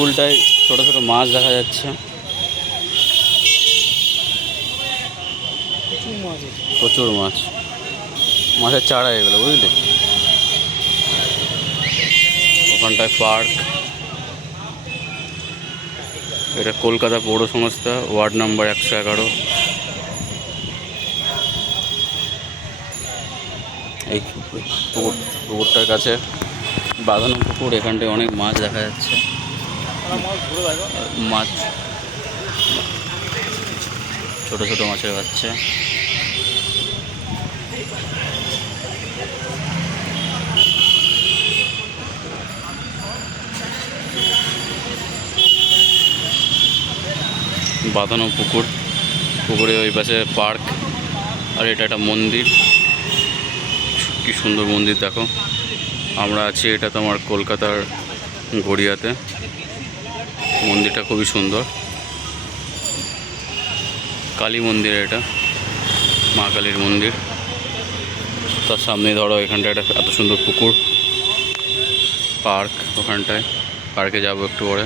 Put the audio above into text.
পুলটায় ছোট ছোট মাছ দেখা যাচ্ছে, প্রচুর মাছ, মাছের চারা এগুলো বুঝলি। ওখানটায় পার্ক, এটা কলকাতা পৌর সংস্থা, ওয়ার্ড নাম্বার 111। এই পুকুরটার কাছে বাঁধানো পুকুর, এখানটায় অনেক মাছ দেখা যাচ্ছে, মাছ ছোট ছোট মাছের বাচ্চা। বাঁধানো পুকুর, পুকুরে ওই পাশে পার্ক, আর এটা একটা মন্দির, কি সুন্দর মন্দির দেখো। আমরা আছি এটা তোমার কলকাতার গড়িয়াতে, মন্দিরটা খুবই সুন্দর, কালী মন্দির, এটা মা কালীর মন্দির। তার সামনে ধরো এখানটায় একটা এত সুন্দর পুকুর, পার্ক, ওখানটায় পার্কে যাবো একটু পরে।